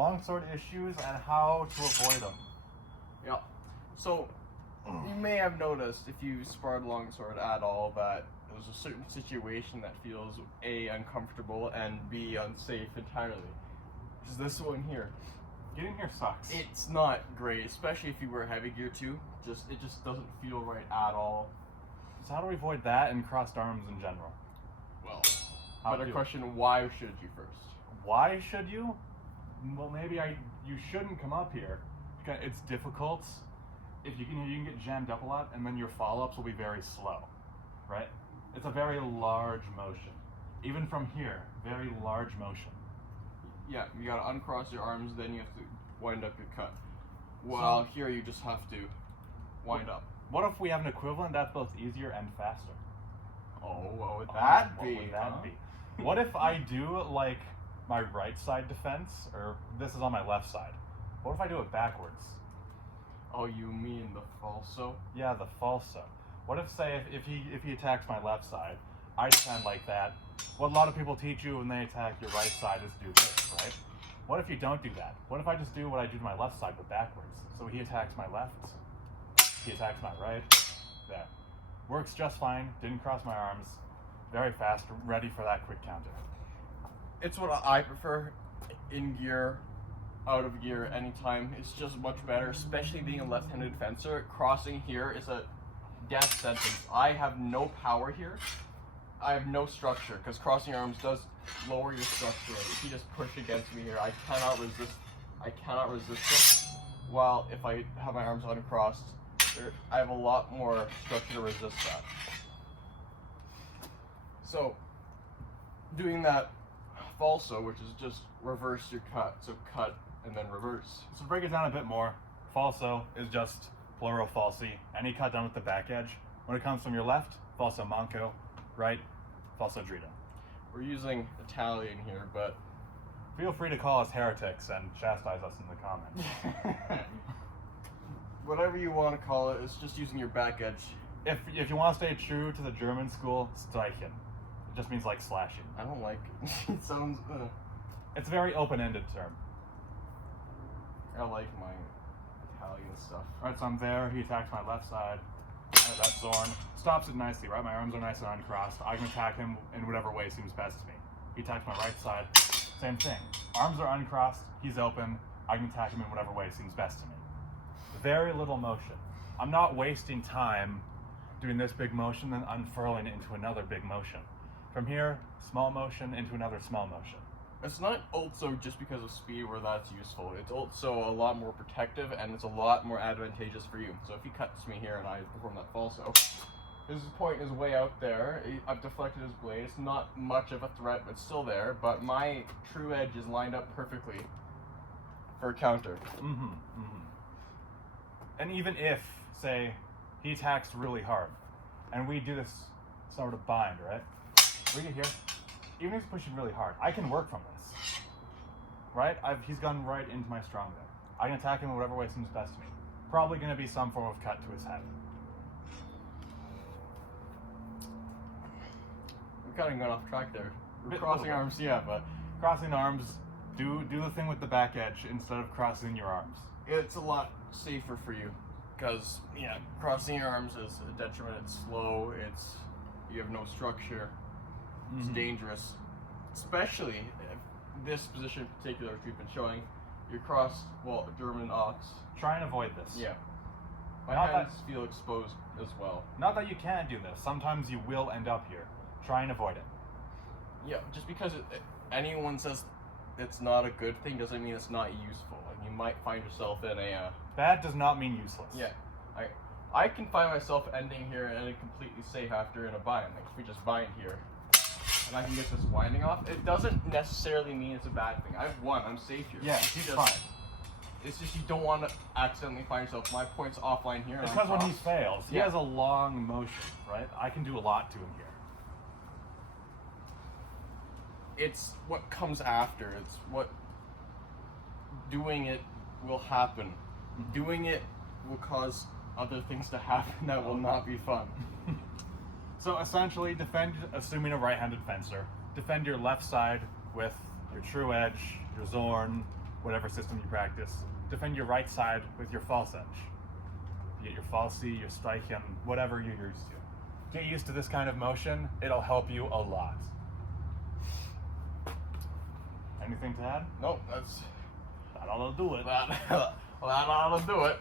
longsword issues and how to avoid them. Yeah. So, you may have noticed if you sparred longsword at all that there's a certain situation that feels A, uncomfortable, and B, unsafe entirely. Which is this one here. Getting here sucks. It's not great, especially if you wear heavy gear too. It just doesn't feel right at all. So how do we avoid that and crossed arms in general? Well, better question, why should you first? Why should you? Well, maybe you shouldn't come up here because it's difficult. If you can get jammed up a lot, and then your follow-ups will be very slow, right? It's a very large motion. Even from here, very large motion. Yeah, you gotta uncross your arms, then you have to wind up your cut. Well, here you just have to wind up. What if we have an equivalent that's both easier and faster? Oh, what would that be? What would that be? What if I do like my right side defense, or this is on my left side? What if I do it backwards? Oh, you mean the falso? Yeah, the falso. What if, say, if he attacks my left side, I defend like that. What a lot of people teach you when they attack your right side is do this, right? What if you don't do that? What if I just do what I do to my left side, but backwards? So he attacks my left, he attacks my right. That works just fine. Didn't cross my arms. Very fast, ready for that quick counter. It's what I prefer in gear, out of gear, anytime. It's just much better, especially being a left-handed fencer. Crossing here is a death sentence. I have no power here. I have no structure, because crossing arms does lower your structure. If you just push against me here, I cannot resist it. While if I have my arms uncrossed, I have a lot more structure to resist that. So, doing that falso, which is just reverse your cut, so cut and then reverse. So break it down a bit more. Falso is just plural falsi, any cut done with the back edge. When it comes from your left, falso manco, right, falso dritto. We're using Italian here, but feel free to call us heretics and chastise us in the comments. Whatever you want to call it, it's just using your back edge. If you want to stay true to the German school, streichen. It just means like slashing. I don't like it. It sounds... It's a very open-ended term. I like my Italian stuff. Right, so I'm there, he attacks my left side. That's Zorn. Stops it nicely, right? My arms are nice and uncrossed. I can attack him in whatever way seems best to me. He attacks my right side. Same thing. Arms are uncrossed, he's open. I can attack him in whatever way seems best to me. Very little motion. I'm not wasting time doing this big motion, then unfurling it into another big motion. From here, small motion into another small motion. It's not also just because of speed where that's useful. It's also a lot more protective, and it's a lot more advantageous for you. So if he cuts me here and I perform that falso, his point is way out there. I've deflected his blade. It's not much of a threat, but still there. But my true edge is lined up perfectly for a counter. And even if, say, he attacks really hard, and we do this sort of bind, right? We get here. Even if he's pushing really hard, I can work from this, right? He's gone right into my strong there. I can attack him in whatever way seems best to me. Probably going to be some form of cut to his head. We're kind of going off track there. We're crossing arms, yeah, but crossing arms, do the thing with the back edge instead of crossing your arms. It's a lot safer for you, because yeah, crossing your arms is a detriment. It's slow. You have no structure. It's dangerous, especially if this position in particular, if you've been showing, you're crossed, well, German ox. Try and avoid this. Yeah. My hands feel exposed as well. Not that you can't do this. Sometimes you will end up here. Try and avoid it. Yeah, just because anyone says it's not a good thing doesn't mean it's not useful. And you might find yourself in a... Bad does not mean useless. Yeah. I can find myself ending here and completely safe after in a bind. Like if we just bind here, and I can get this winding off, it doesn't necessarily mean it's a bad thing. I've won, I'm safe here. Yeah, he's fine. It's just you don't want to accidentally find yourself, my point's offline here. It's because when he fails, he has a long motion, right? I can do a lot to him here. It's what comes after. It's what doing it will happen. Doing it will cause other things to happen that will not be fun. So essentially, defend, assuming a right-handed fencer, defend your left side with your true edge, your Zorn, whatever system you practice, defend your right side with your false edge. You get your falsi, your steichen, whatever you're used to. Get used to this kind of motion, it'll help you a lot. Anything to add? Nope, that's That'll do it. that ought to do it.